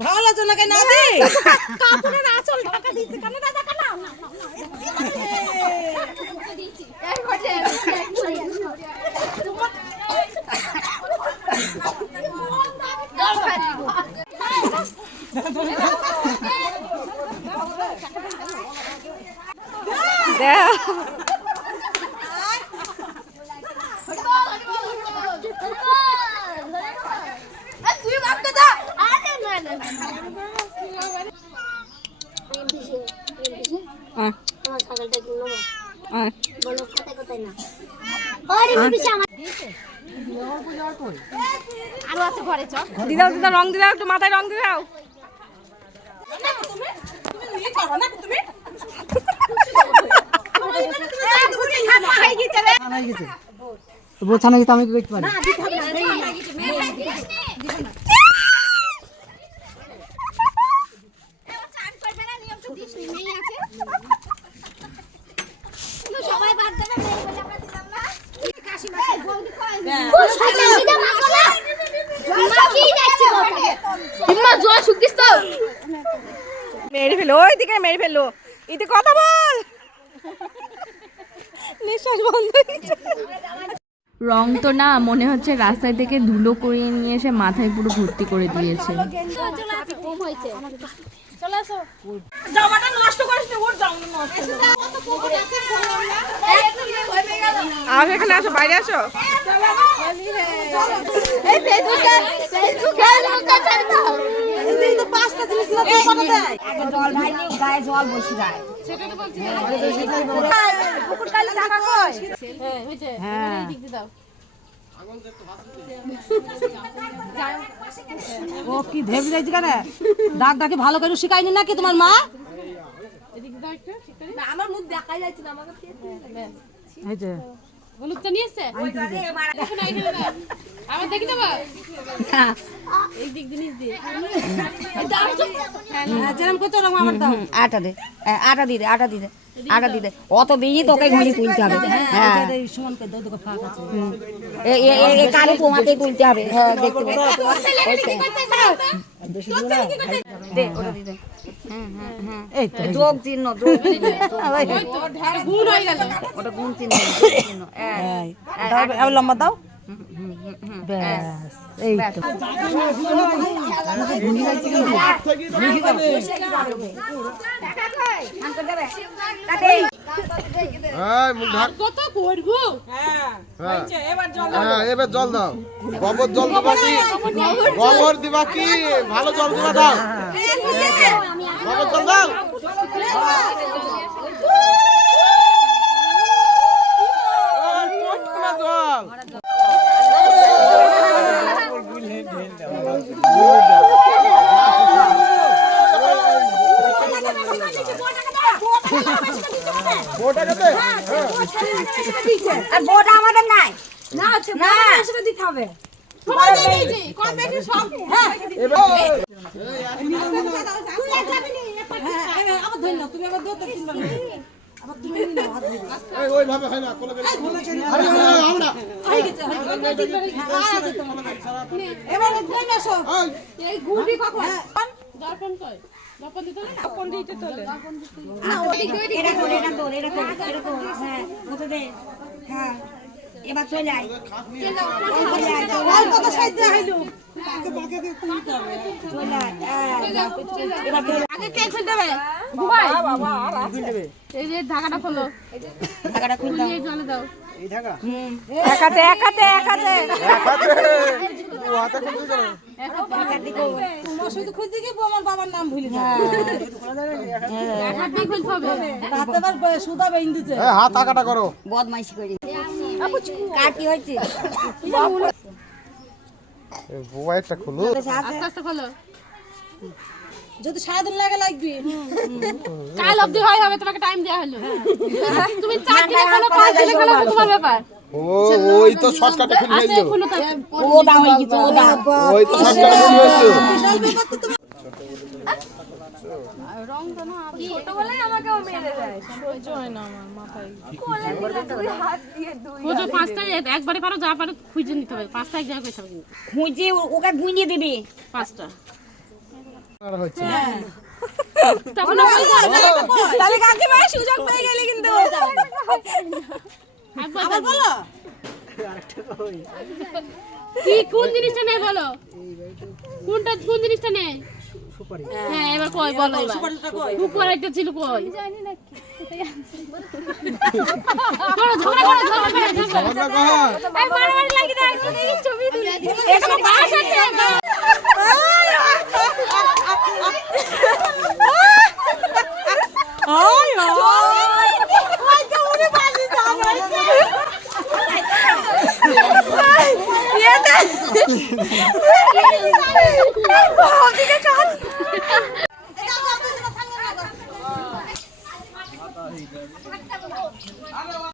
ভালো জনকে না দে তুই আরে দিদাও দিদা রং দিদাও একটু মাথায় রং দিদাও বোঝানো গেছে আমি কি করতে পারি সবাই বাদ দেবে মেয়ে বলে আমরা দিলাম না কাশি মাসি বৌদি কয় খুব সাজা দিদা মাকলা মাখি যাচ্ছে কথা ইম্মা জোয়া শুকিস তো মেরে ফেলো ওই দিকে মেরে ফেলল ইতি কথা বল। নিঃশ্বাস বন্ধ রং তো না মনে হচ্ছে রাস্তায় থেকে ধুলো করিয়ে নিয়ে এসে মাথায় পুরো ভর্তি করে দিয়েছে। চলে আসো। কম হয়েছে চলে আসো জামাটা নষ্ট করিস না ওর জামা নষ্ট আজ এখানে আসো বাইরে আসো। এই ফেসবুকে ফেসবুকে লোকা ছাড়তো জল ভাই গায়ে জল বসে যায়। হ্যাঁ ও কি ভেবে যাইছি কেন? ডাক ডাকে ভালো করে শিখাইনি নাকি তোমার মা? আমার মুখ দেখাই যাচ্ছে না আমাকে এই যে। হলুদটা দেখো দেবো এই দিক জিনিস দিয়ে। যেরকম করছ আমার দাও। আটা দে। হ্যাঁ, আটা দিয়ে দে আটা দিয়ে দে আটা দিয়ে দে অত বেশি তোকে ঘুরে তুলতে হবে। হ্যাঁ এই তোমাকে তুলতে হবে। হ্যাঁ দেখতে হয়ে। হ্যাঁ লম্বা দাও। ব্যাস এই তো। মুখ ঢাক। কত করব হ্যাঁ। হ্যাঁ এবার জল দাও। গোবর জল দিবা কি? গোবর দিবা কি? ভালো জল দিবা দাও। গোবর জল দাও ওই, পড়তো না জল। বউটা গেছে? আর বোটা আমাদের নাই কম বেশি সব আবার ধরে নাও তুমি আবার দাও তো তিনবার নাও। আবার তুমি নাও হাত ধরে। এই, ওইভাবে হয় না, কোলে আরে, আরে, আরে, আমরা। হয়ে গেছে, হয়ে গেছে। হ্যাঁ, আছে তোমার। এবার ধরে নাও সব। এই, এই কখন দর্পণ কই হ্যাঁ হ্যাঁ এবার চলে আয়। আগে কে খুলতে হবে? ঘুমাই এই যে ঢাকাটা খোলো। টাকাটা খুলতে এই জলে দাও। একাতে একাতে একাতে। এক হাতে। খুলতে যাবে। তোমার শুধু খুঁজতে গিয়ে আমার বাবার নাম ভুলে যায়। এক হাত দিয়ে খুলতে হবে। রাতে আবার ব- সুদা বেইন দিছে। এই, হাত আঁকাটা করো। বদমাইশি করি। কার কি হয়েছে? মোবাইলটা খুলো আস্তে আস্তে। খোলো। যদি সারাদিন লাগে লাগবে। কাল অবধি হয় হবে। তোমাকে টাইম দেওয়া হলো। তুমি চার দিনে খোলো পাঁচ দিনে খোলো তোমার ব্যাপার। ও ওই তো শর্টকাটে খুলে ফেলল। হয়ে গেছে ওই তো শর্টকাটে ফেলল। হয় পাঁচটা একবারে পারো যা পারো খুঁজে নিতে হবে। পাঁচটা এক জায়গায় হবে খুঁজে ওকে গুঁজে দিবি। পাঁচটা। তখন আমি তাহলে কাকিমা সুযোগ পেয়ে গেলে কিন্তু। একবার বলো। কি কোন জিনিসটা নেই বলো? কোনটা কোন জিনিসটা নেই হ্যাঁ এবার কই বলো এবার। উপরেটা ছিল কই? ঝগড়া ঝগড়া। কাঁদতে